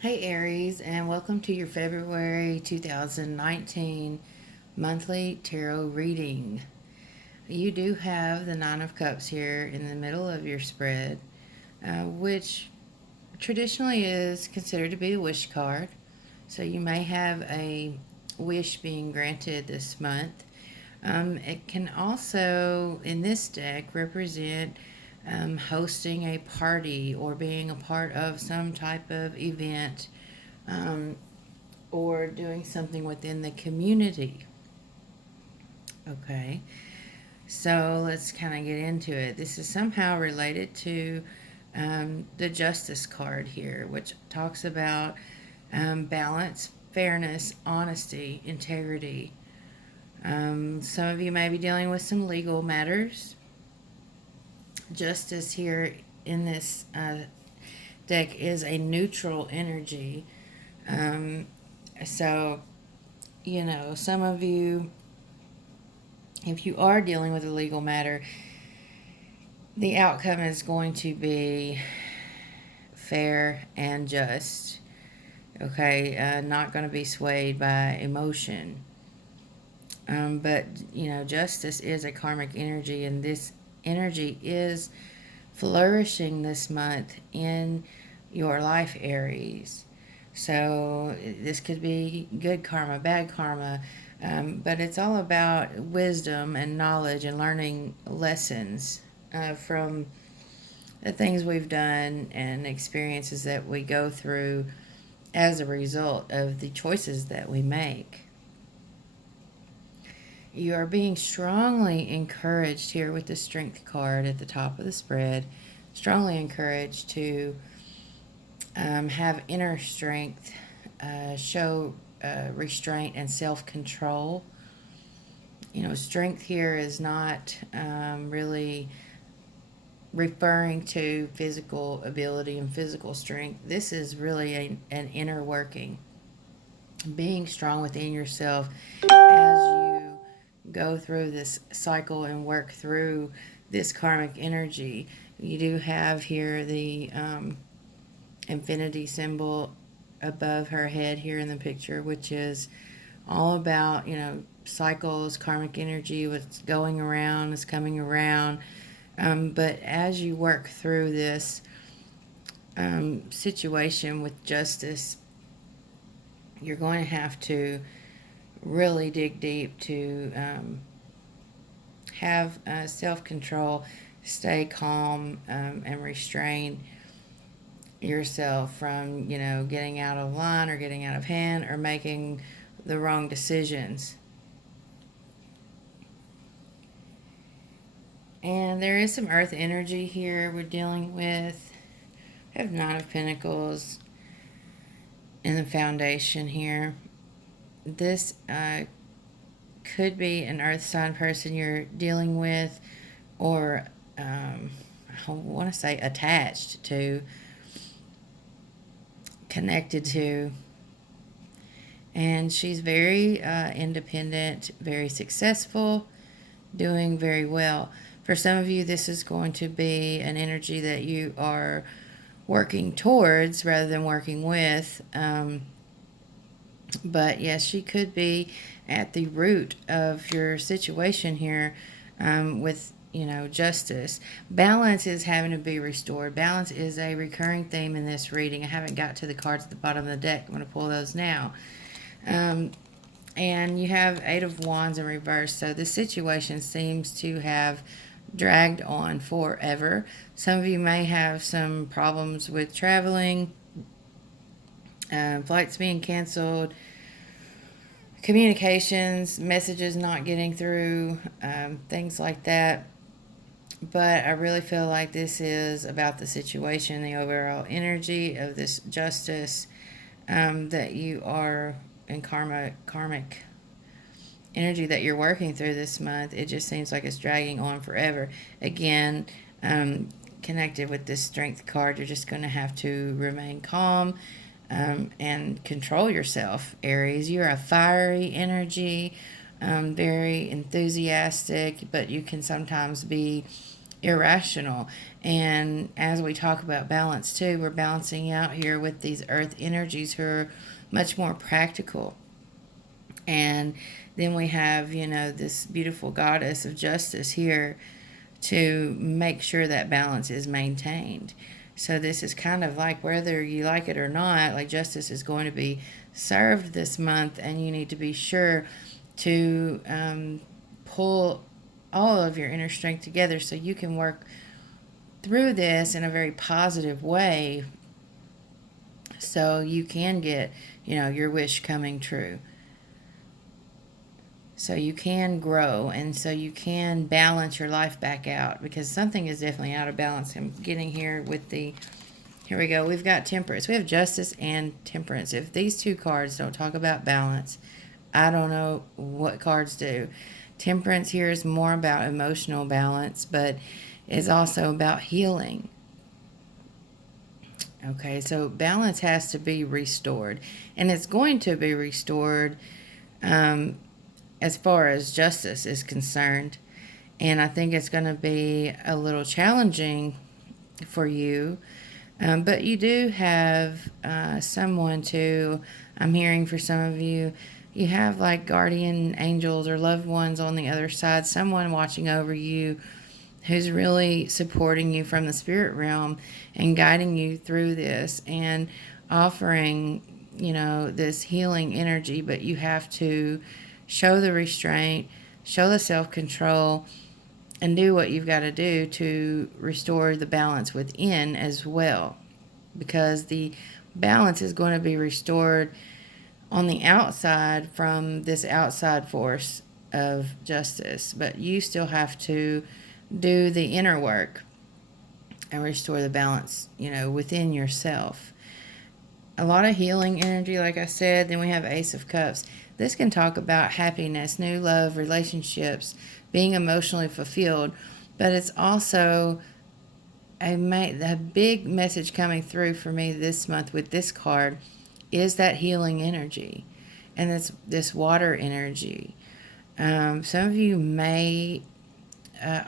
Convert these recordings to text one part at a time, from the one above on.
Hey Aries, and welcome to your February 2019 monthly tarot reading. You do have the Nine of Cups here in the middle of your spread, which traditionally is considered to be a wish card. So you may have a wish being granted this month. It can also, in this deck, represent hosting a party or being a part of some type of event, um, or doing something within the community. Okay, so let's kind of get into it. This is somehow related to the Justice card here, which talks about balance, fairness, honesty, integrity. Some of you may be dealing with some legal matters. Justice here in this deck is a neutral energy. Um, so, some of you, if you are dealing with a legal matter, the outcome is going to be fair and just. Okay, not going to be swayed by emotion. But, justice is a karmic energy, and this energy is flourishing this month in your life, Aries. So, this could be good karma, bad karma, but it's all about wisdom and knowledge and learning lessons from the things we've done and experiences that we go through as a result of the choices that we make. You are being strongly encouraged here with the Strength card at the top of the spread, strongly encouraged to have inner strength, show restraint and self-control. Strength here is not really referring to physical ability and physical strength. This is really an inner working, being strong within yourself as you go through this cycle and work through this karmic energy. You do have here the infinity symbol above her head here in the picture, which is all about, cycles, karmic energy, what's going around is coming around. But as you work through this situation with justice, you're going to have to really dig deep to have self-control, stay calm, and restrain yourself from, getting out of line or getting out of hand or making the wrong decisions. And there is some earth energy here we're dealing with. We have Nine of Pentacles in the foundation here. This could be an earth sign person you're dealing with, or I want to say attached to, connected to. And she's very independent, very successful, doing very well. For some of you, this is going to be an energy that you are working towards rather than working with. But yes, she could be at the root of your situation here with, justice. Balance is having to be restored. Balance is a recurring theme in this reading. I haven't got to the cards at the bottom of the deck. I'm going to pull those now. And you have Eight of Wands in reverse. So this situation seems to have dragged on forever. Some of you may have some problems with traveling, flights being canceled, communications, messages not getting through, things like that. But I really feel like this is about the situation, the overall energy of this justice, that you are in karmic energy that you're working through this month. It just seems like it's dragging on forever. Again, connected with this Strength card, you're just going to have to remain calm and control yourself, Aries. You're a fiery energy, very enthusiastic, but you can sometimes be irrational. And as we talk about balance too, we're balancing out here with these earth energies who are much more practical. And then we have, this beautiful goddess of justice here to make sure that balance is maintained. So this is kind of like, whether you like it or not, like, justice is going to be served this month, and you need to be sure to pull all of your inner strength together so you can work through this in a very positive way, so you can get, your wish coming true. So you can grow, and so you can balance your life back out, because something is definitely out of balance. I'm getting here with here we go. We've got temperance. We have justice and temperance. If these two cards don't talk about balance, I don't know what cards do. Temperance here is more about emotional balance, but is also about healing. Okay, so balance has to be restored, and it's going to be restored as far as justice is concerned. And I think it's going to be a little challenging for you. But you do have someone to, I'm hearing for some of you, you have like guardian angels or loved ones on the other side, someone watching over you who's really supporting you from the spirit realm and guiding you through this and offering, this healing energy. But you have to show the restraint, show the self-control, and do what you've got to do to restore the balance within as well. Because the balance is going to be restored on the outside from this outside force of justice. But you still have to do the inner work and restore the balance, within yourself. A lot of healing energy, like I said. Then we have Ace of Cups. This can talk about happiness, new love, relationships, being emotionally fulfilled. But it's also a big message coming through for me this month with this card is that healing energy and this water energy. Some of you may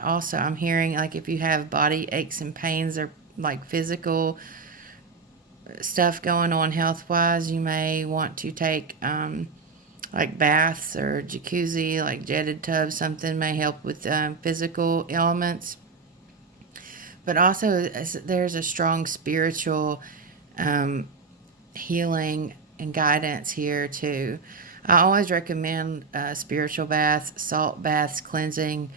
also, I'm hearing, like, if you have body aches and pains or like physical stuff going on health wise, you may want to take like baths or jacuzzi, like jetted tubs. Something may help with physical ailments. But also, there's a strong spiritual healing and guidance here too. I always recommend spiritual baths, salt baths, cleansing,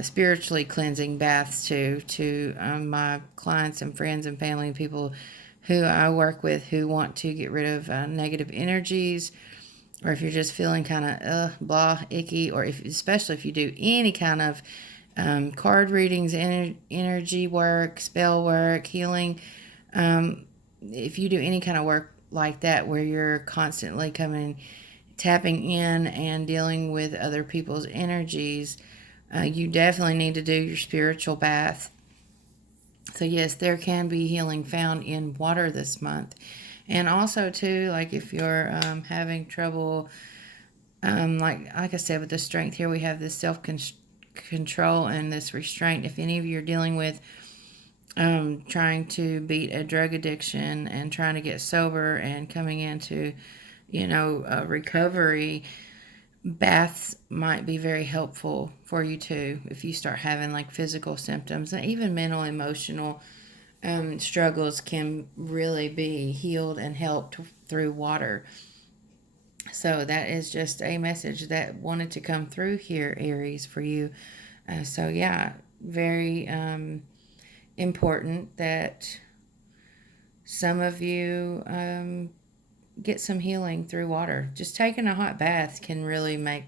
spiritually cleansing baths too, to my clients and friends and family and people who I work with who want to get rid of negative energies, or if you're just feeling kind of blah, icky, or especially if you do any kind of card readings, energy work, spell work, healing. If you do any kind of work like that where you're constantly tapping in and dealing with other people's energies, you definitely need to do your spiritual bath. So yes, there can be healing found in water this month. And also too, like if you're having trouble, like I said, with the strength here, we have this self-control and this restraint. If any of you are dealing with trying to beat a drug addiction and trying to get sober and coming into, recovery, baths might be very helpful for you too. If you start having like physical symptoms, and even mental, emotional struggles can really be healed and helped through water. So that is just a message that wanted to come through here, Aries, for you. So yeah, very important that some of you get some healing through water. Just taking a hot bath can really make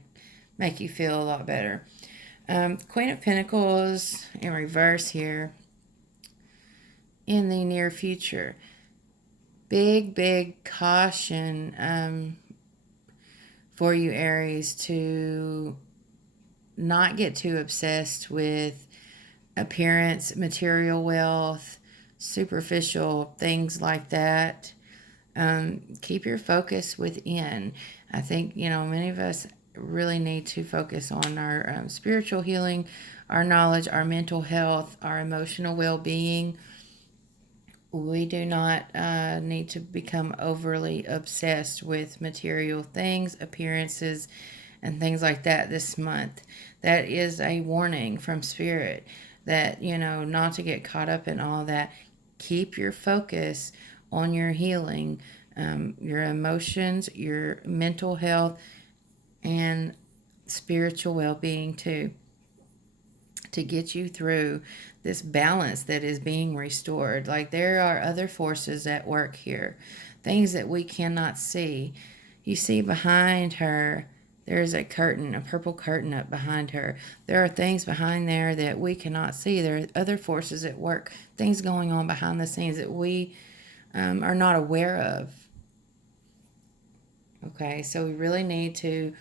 you feel a lot better. Queen of Pentacles in reverse here in the near future. Big caution for you, Aries, to not get too obsessed with appearance, material wealth, superficial things like that. Keep your focus within. I think, many of us really need to focus on our spiritual healing, our knowledge, our mental health, our emotional well-being. We do not need to become overly obsessed with material things, appearances, and things like that this month. That is a warning from Spirit that, not to get caught up in all that. Keep your focus on your healing, your emotions, your mental health, and spiritual well being too, to get you through this balance that is being restored. Like, there are other forces at work here, things that we cannot see. You see behind her, there's a curtain, a purple curtain up behind her. There are things behind there that we cannot see. There are other forces at work, things going on behind the scenes that we are not aware of. Okay, so we really need to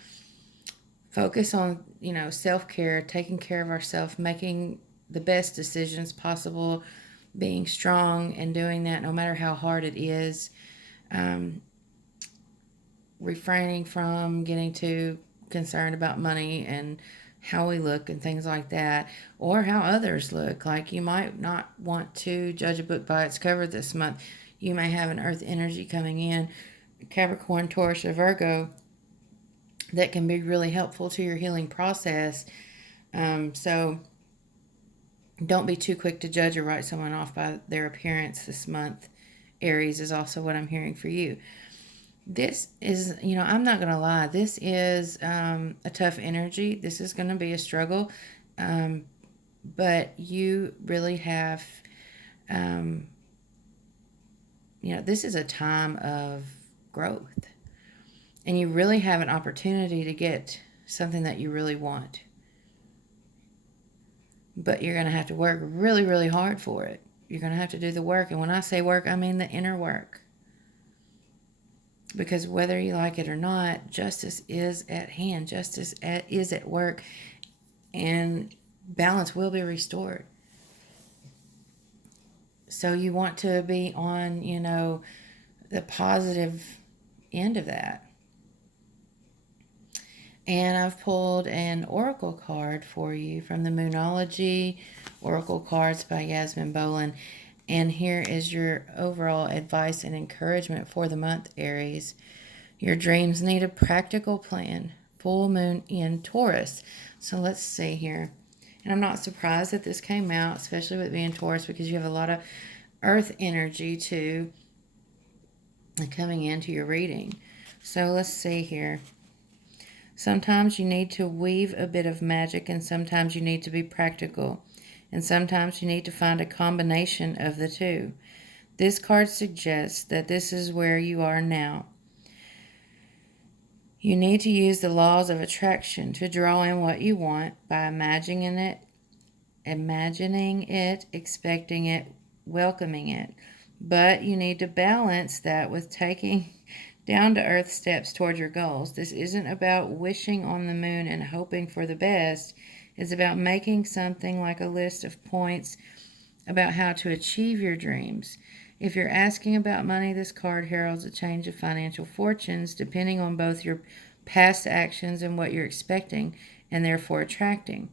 focus on, self-care, taking care of ourselves, making the best decisions possible, being strong and doing that no matter how hard it is. Refraining from getting too concerned about money and how we look and things like that, or how others look. Like, you might not want to judge a book by its cover this month. You may have an earth energy coming in, Capricorn, Taurus, or Virgo, that can be really helpful to your healing process. So don't be too quick to judge or write someone off by their appearance this month. Aries is also what I'm hearing for you. This is, I'm not going to lie, this is a tough energy. This is going to be a struggle. But you really have, this is a time of growth. And you really have an opportunity to get something that you really want. But you're going to have to work really, really hard for it. You're going to have to do the work. And when I say work, I mean the inner work. Because whether you like it or not, justice is at hand. Justice is at work. And balance will be restored. So you want to be on, the positive end of that. And I've pulled an oracle card for you from the Moonology Oracle Cards by Yasmin Bolin. And here is your overall advice and encouragement for the month, Aries. Your dreams need a practical plan. Full moon in Taurus. So let's see here. And I'm not surprised that this came out, especially with being Taurus, because you have a lot of earth energy too coming into your reading. So let's see here. Sometimes you need to weave a bit of magic, and sometimes you need to be practical. And sometimes you need to find a combination of the two. This card suggests that this is where you are now. You need to use the laws of attraction to draw in what you want by imagining it, expecting it, welcoming it. But you need to balance that with taking down-to-earth steps toward your goals. This isn't about wishing on the moon and hoping for the best. It's about making something like a list of points about how to achieve your dreams. If you're asking about money, this card heralds a change of financial fortunes depending on both your past actions and what you're expecting and therefore attracting.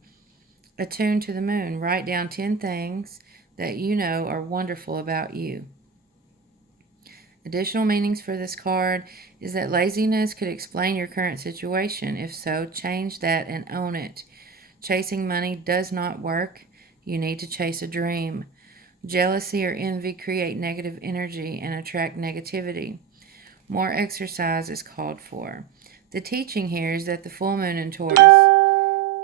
Attune to the moon. Write down 10 things that you know are wonderful about you. Additional meanings for this card is that laziness could explain your current situation. If so, change that and own it. Chasing money does not work. You need to chase a dream. Jealousy or envy create negative energy and attract negativity. More exercise is called for. The teaching here is that the full moon in Taurus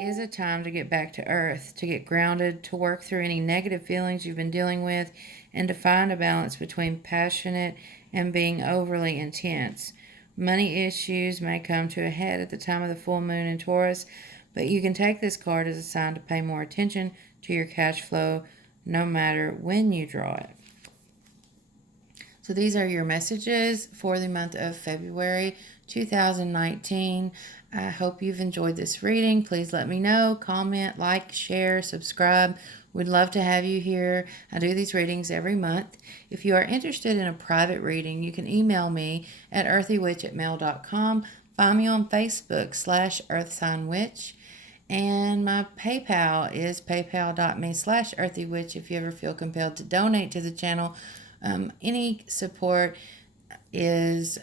is a time to get back to earth, to get grounded, to work through any negative feelings you've been dealing with, and to find a balance between passionate and being overly intense. Money issues may come to a head at the time of the full moon in Taurus, but you can take this card as a sign to pay more attention to your cash flow no matter when you draw it. So these are your messages for the month of February 2019. I hope you've enjoyed this reading. Please let me know, comment, like, share, subscribe. We'd love to have you here. I do these readings every month. If you are interested in a private reading, you can email me at earthywitch@mail.com. Find me on Facebook /EarthSignWitch. And my PayPal is paypal.me/earthywitch if you ever feel compelled to donate to the channel. Any support is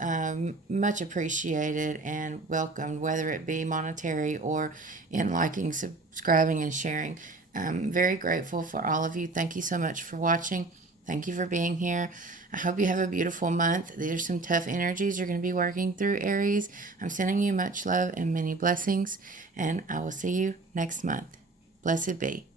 much appreciated and welcomed, whether it be monetary or in liking, subscribing, and sharing. I'm very grateful for all of you. Thank you so much for watching. Thank you for being here. I hope you have a beautiful month. These are some tough energies you're going to be working through, Aries. I'm sending you much love and many blessings, and I will see you next month. Blessed be.